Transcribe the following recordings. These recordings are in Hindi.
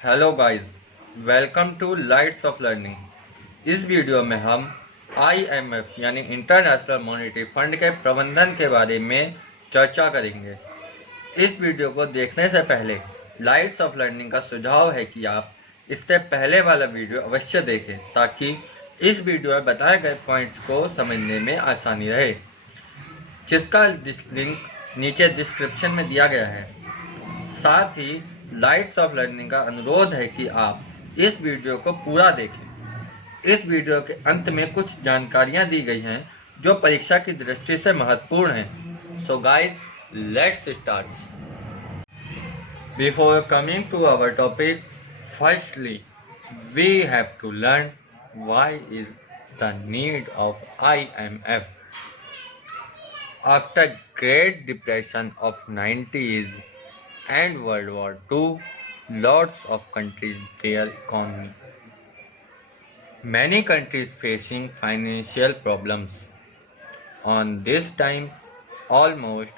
Hello guys, welcome to Lights of Learning. इस वीडियो में हम आईएमएफ यानी इंटरनेशनल मॉनेटरी फंड के प्रबंधन के बारे में चर्चा करेंगे। इस वीडियो को देखने से पहले लाइट्स ऑफ लर्निंग का सुझाव है कि आप इससे पहले वाला वीडियो अवश्य देखें ताकि इस वीडियो में बताए गए पॉइंट्स को समझने में आसानी रहे, जिसका लिंक नीचे डिस्क्रिप्शन में दिया गया है। साथ ही लाइट्स ऑफ लर्निंग का अनुरोध है कि आप इस वीडियो को पूरा देखें। इस वीडियो के अंत में कुछ जानकारियां दी गई हैं जो परीक्षा की दृष्टि से महत्वपूर्ण हैं। So guys, let's start. Before coming to our topic, firstly we have to learn why is the need of IMF. After Great Depression of 90s and World War II, lots of countries their economy. Many countries facing financial problems. On this time, almost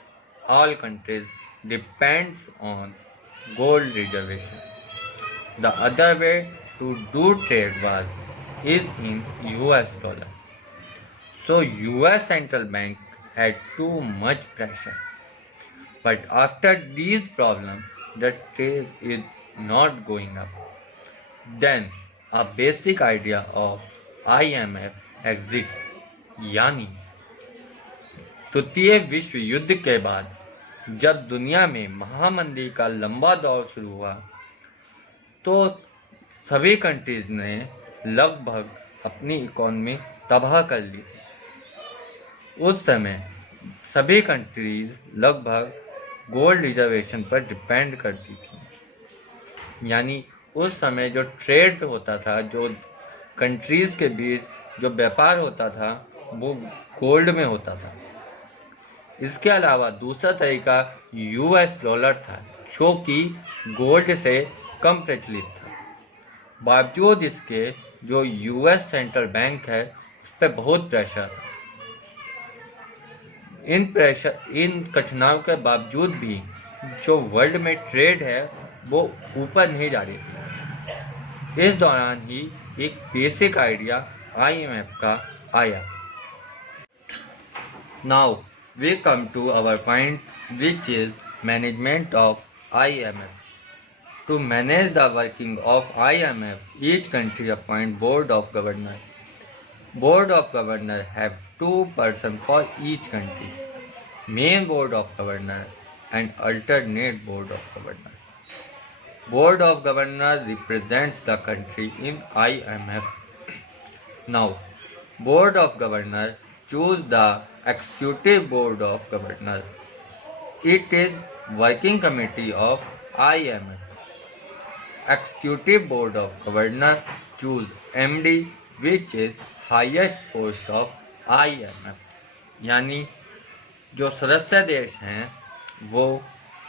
all countries depends on gold reservation. The other way to do trade is in US dollar. So US central bank had too much pressure. But after these problems, the trade is not going up. Then a basic idea of IMF exists, यानी द्वितीय विश्व युद्ध के बाद जब दुनिया में महामंदी का लंबा दौर शुरू हुआ तो सभी कंट्रीज ने लगभग अपनी इकोनॉमी तबाह कर ली थी। उस समय सभी कंट्रीज लगभग गोल्ड रिजर्वेशन पर डिपेंड करती थी, यानी उस समय जो ट्रेड होता था, जो कंट्रीज के बीच जो व्यापार होता था, वो गोल्ड में होता था। इसके अलावा दूसरा तरीका US डॉलर था, जो कि गोल्ड से कम प्रचलित था। बावजूद इसके जो US सेंट्रल बैंक है उस पर बहुत प्रेशर था। इन कठिनाइयों के बावजूद भी जो वर्ल्ड में ट्रेड है वो ऊपर नहीं जा रही थी। इस दौरान ही एक बेसिक आइडिया IMF का आया। Now we come to our point which is management of IMF. To manage the working of IMF, each country appoint board of governor. Board of governor have 2 persons for each country, main board of governor and alternate board of governor. Board of governor represents the country in IMF. Now, board of governor choose the executive board of governor. It is working committee of IMF. Executive board of governor choose MD, which is highest post of IMF. यानी जो सदस्य देश हैं वो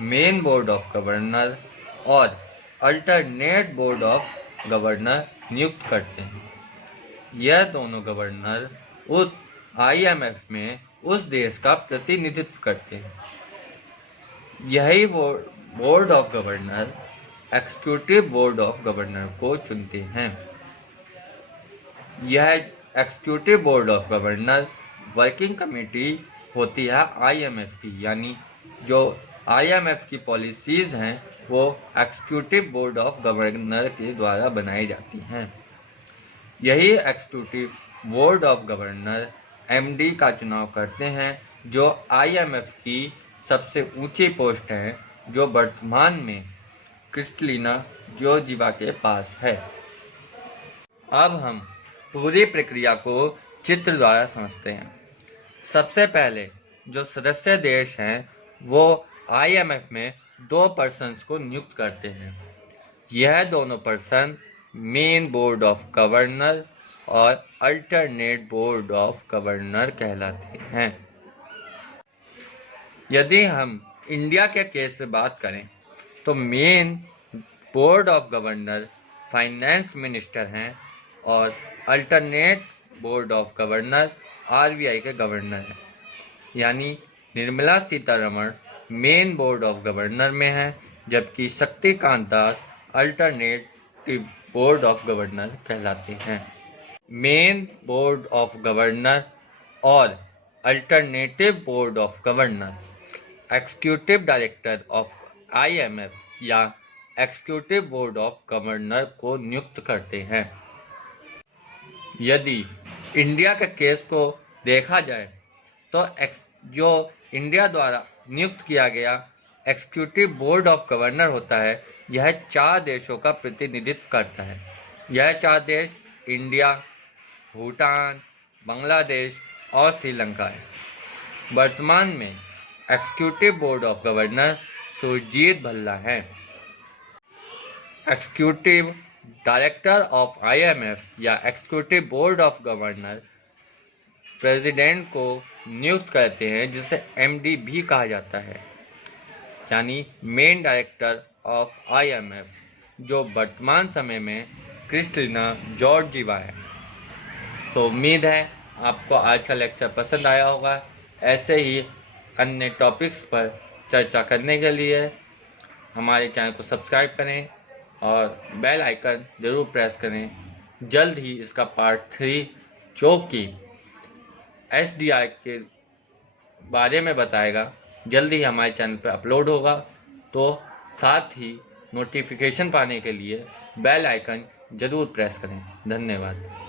मेन बोर्ड ऑफ गवर्नर और अल्टरनेट बोर्ड ऑफ गवर्नर नियुक्त करते हैं। यह दोनों गवर्नर उस IMF में उस देश का प्रतिनिधित्व करते हैं। यही board of governor executive board of governor को चुनते हैं। यह executive board of governor working committee होती है IMF की, यानी जो IMF की पॉलिसीज़ हैं वो एग्जीक्यूटिव बोर्ड ऑफ गवर्नर के द्वारा बनाई जाती हैं। यही executive board of governor MD का चुनाव करते हैं, जो IMF की सबसे ऊंची पोस्ट है, जो वर्तमान में क्रिस्टलिना जॉर्जिवा के पास है। अब हम पूरी प्रक्रिया को चित्र द्वारा समझते हैं। सबसे पहले जो सदस्य देश हैं वो IMF में 2 पर्सन्स को नियुक्त करते हैं। यह दोनों person main board of governor और अल्टरनेट बोर्ड ऑफ गवर्नर कहलाते हैं। यदि हम इंडिया के केस पे बात करें तो main board of governor finance minister हैं और alternate board of governor RBI के गवर्नर हैं। यानी Nirmala Sitharaman main board of governor में है, जबकि Shaktikanta Das alternative board of governor कहलाते हैं। मेन बोर्ड ऑफ गवर्नर और alternative board of governor executive director of IMF या एग्जीक्यूटिव बोर्ड ऑफ गवर्नर को नियुक्त करते हैं। यदि इंडिया के केस को देखा जाए तो जो इंडिया द्वारा नियुक्त किया गया एग्जीक्यूटिव बोर्ड ऑफ गवर्नर होता है, यह 4 देशों का प्रतिनिधित्व करता है। यह 4 देश इंडिया, भूटान, बांग्लादेश और श्रीलंका है। वर्तमान में executive board of governor Surjit Bhalla है। एग्जीक्यूटिव डायरेक्टर ऑफ IMF या executive board of governor president को नियुक्त करते हैं, जिसे MD भी कहा जाता है, यानी मेन डायरेक्टर ऑफ IMF, जो वर्तमान समय में क्रिस्टलिना जॉर्जिवा है। तो उम्मीद है आपको आज का लेक्चर पसंद आया होगा। ऐसे ही अन्य टॉपिक्स पर चर्चा करने के लिए हमारे चैनल को सब्सक्राइब करें और बेल आइकन ज़रूर प्रेस करें। जल्द ही इसका पार्ट 3 जो कि SDI के बारे में बताएगा, जल्द ही हमारे चैनल पर अपलोड होगा। तो साथ ही नोटिफिकेशन पाने के लिए बेल आइकन ज़रूर प्रेस करें। धन्यवाद।